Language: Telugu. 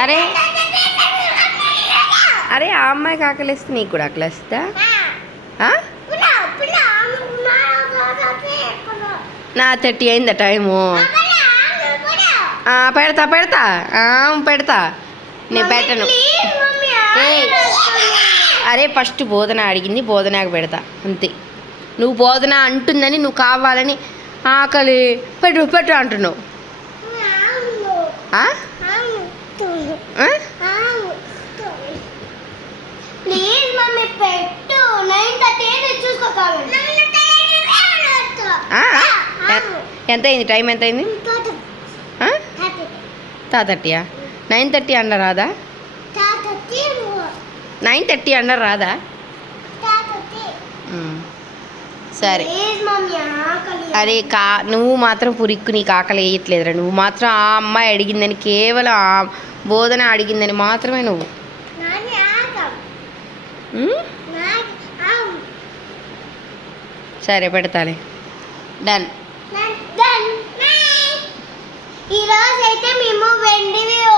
అరే. అరే ఆ అమ్మాయికి ఆకలిస్తే నీకు కూడా ఆకలిస్తా ఆ? నా థర్టీ అయిందా టైము? పెడతా పెడతా. పెడతా. నేను పెట్టను. అరే ఫస్ట్ బోధన అడిగింది బోధనకు పెడతా. అంతే. నువ్వు బోధన అంటుందని నువ్వు కావాలని ఆకలి పెట్టు పెట్టు అంటున్నావు ఆ? ఆ? ప్లీజ్ మమ్మీ పెట్టు. నైన్ థర్టీ చూసుకో కావాలి ఆ? ఎ- ఎంత అయింది? టైం ఎంత అయింది? తా థర్టీయా నైన్ థర్టీ అన్నారు రాదా? నైన్ థర్టీ అన్నారు రాదా. సరే. అరే కా నువ్వు మాత్రం పురిక్కు నీకు ఆకలి వేయట్లేదురా. నువ్వు మాత్రం ఆ అమ్మాయి అడిగిందని కేవలం ఆ బోధన అడిగిందని మాత్రమే నువ్వు నాని ఆగం ఉమ్? నాని ఆగం సరే పెడతాలే. డన్ డన్ ఈరోజు అయితే మేము